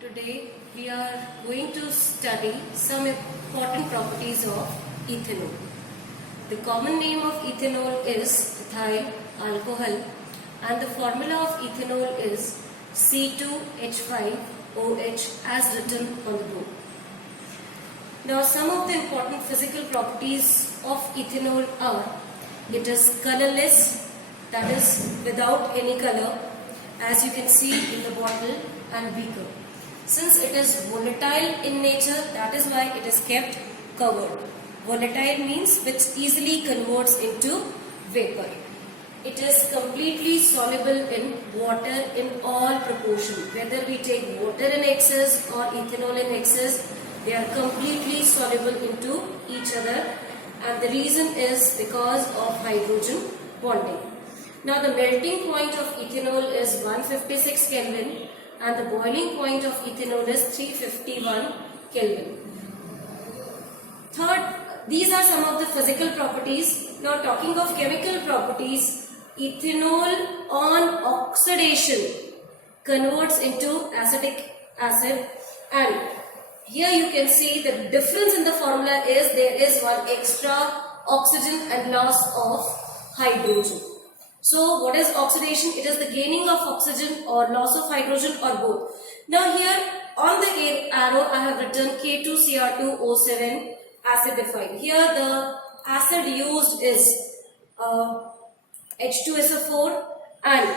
Today we are going to study some important properties of ethanol. The common name of ethanol is ethyl alcohol and the formula of ethanol is C2H5OH as written on the board. Now some of the important physical properties of ethanol are: it is colorless, that is without any color, as you can see in the bottle and beaker. Since it is volatile in nature, that is why it is kept covered. Volatile means which easily converts into vapor. It is completely soluble in water in all proportion. Whether we take water in excess or ethanol in excess, they are completely soluble into each other, and the reason is because of hydrogen bonding. Now the melting point of ethanol is 156 Kelvin and the boiling point of ethanol is 351 Kelvin. Third, these are some of the physical properties. Now talking of chemical properties, ethanol on oxidation converts into acetic acid, and here you can see the difference in the formula is there is one extra oxygen and loss of hydrogen. So what is oxidation? It is the gaining of oxygen or loss of hydrogen or both. Now here on the arrow I have written K2Cr2O7 acidified. Here the acid used is H2SO4, and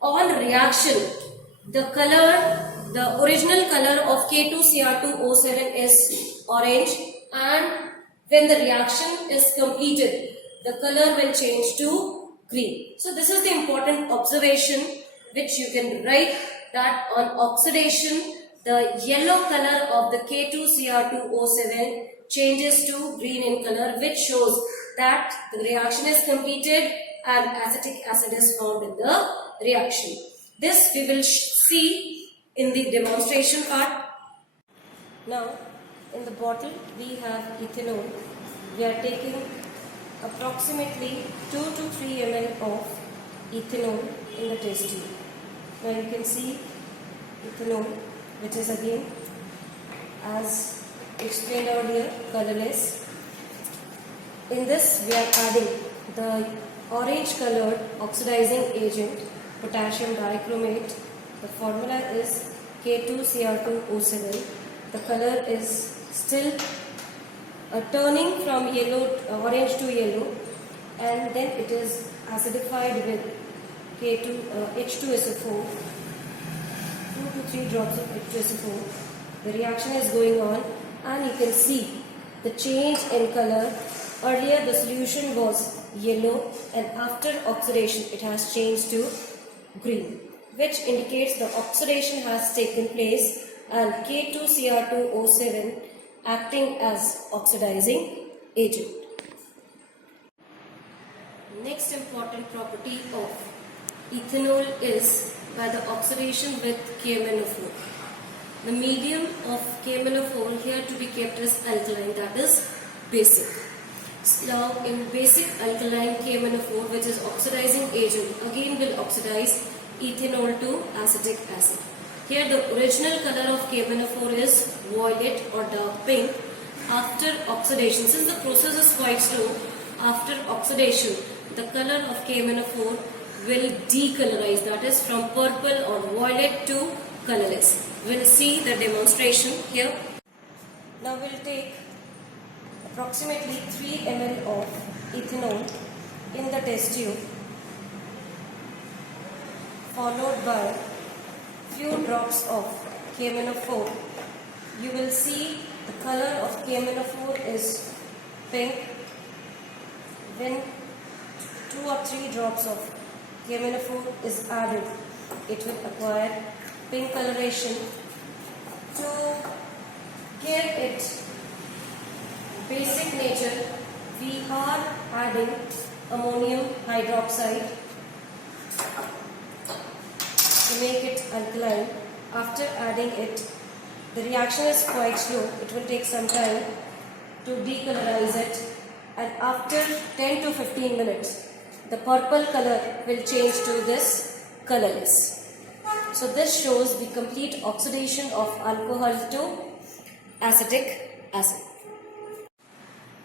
on reaction the original color of K2Cr2O7 is orange, and when the reaction is completed the color will change to green. So this is the important observation which you can write, that on oxidation the yellow color of the K2Cr2O7 changes to green in color, which shows that the reaction is completed and acetic acid is found in the reaction. This we will see in the demonstration part. Now in the bottle we have ethanol. We are taking approximately 2 to 3 ml of ethanol in the test tube. Now you can see ethanol, which is again, as explained earlier, colorless. In this we are adding the orange colored oxidizing agent, potassium dichromate. The formula is K2Cr2O7. The color is still turning from orange to yellow, and then it is acidified with H2SO4, 2 to 3 drops of H2SO4. The reaction is going on and you can see the change in color. Earlier the solution was yellow and after oxidation it has changed to green, which indicates the oxidation has taken place and K2Cr2O7 acting as oxidizing agent. Next important property of ethanol is by the oxidation with KMnO4. The medium of KMnO4 here to be kept is alkaline, that is basic. Now in basic alkaline KMnO4, which is oxidizing agent, again will oxidize ethanol to acetic acid. Here the original color of KMnO4 is violet or dark pink. After oxidation, since the process is quite slow, after oxidation the color of KMnO4 will decolorize, that is from purple or violet to colorless. We will see the demonstration here. Now we will take approximately 3 ml of ethanol in the test tube, followed by few drops of KMnO4. You will see the color of KMnO4 is pink. When 2 or 3 drops of KMnO4 is added, it will acquire pink coloration. To give it basic nature, we are adding ammonium hydroxide to make it alkaline. After adding it, the reaction is quite slow. It will take some time to decolorize it, and after 10 to 15 minutes the purple color will change to this colorless. So this shows the complete oxidation of alcohol to acetic acid.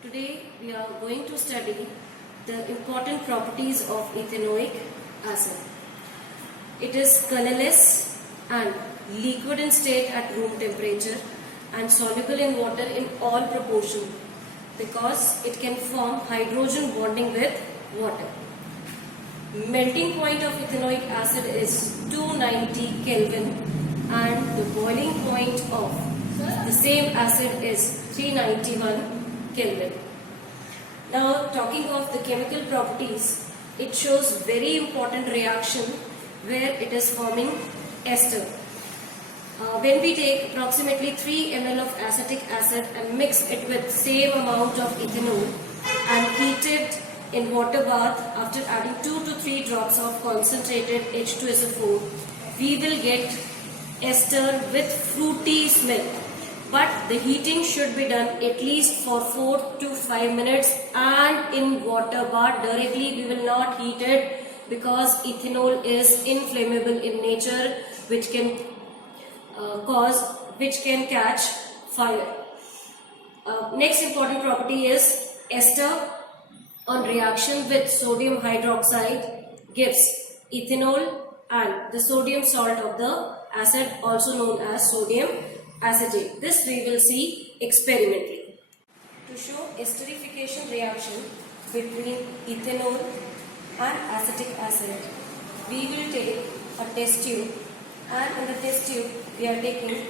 Today we are going to study the important properties of ethanoic acid. It is colorless and liquid in state at room temperature and soluble in water in all proportion because it can form hydrogen bonding with water. Melting point of ethanoic acid is 290 Kelvin and the boiling point of the same acid is 391 Kelvin. Now talking of the chemical properties, it shows very important reaction where it is forming ester. When we take approximately 3 ml of acetic acid and mix it with same amount of ethanol and heat it in water bath after adding 2 to 3 drops of concentrated H2SO4, we will get ester with fruity smell. But the heating should be done at least for 4 to 5 minutes and in water bath directly. We will not heat it because ethanol is inflammable in nature, which can catch fire. Next important property is ester on reaction with sodium hydroxide gives ethanol and the sodium salt of the acid, also known as sodium acetate. This we will see experimentally. To show esterification reaction between ethanol and acetic acid, we will take a test tube, and in the test tube we are taking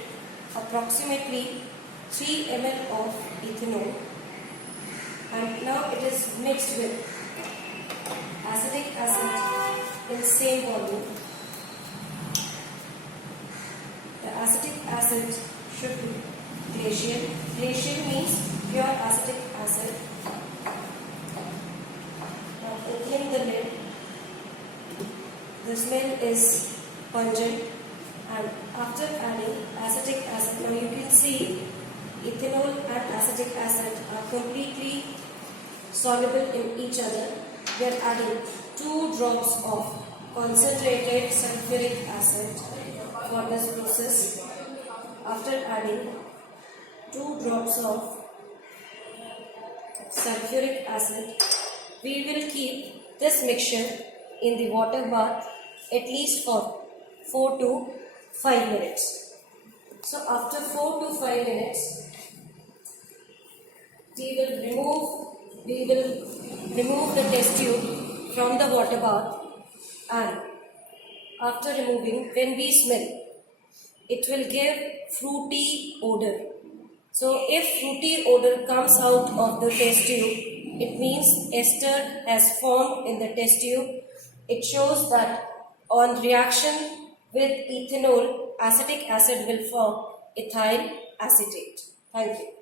approximately 3 ml of ethanol, and now it is mixed with acetic acid in same volume. The acetic acid should be glacial. Glacial means pure acetic acid. Now opening the lid, the smell is pungent, and after adding acetic acid, now you can see ethanol and acetic acid are completely soluble in each other. We are adding 2 drops of concentrated sulfuric acid for this process. After adding 2 drops of sulfuric acid, we will keep this mixture in the water bath at least for 4 to 5 minutes. So after 4 to 5 minutes, we will remove the test tube from the water bath, and after removing, when we smell, it will give fruity odor. So if fruity odor comes out of the test tube, it means ester has formed in the test tube. It shows that on reaction with ethanol, acetic acid will form ethyl acetate. Thank you.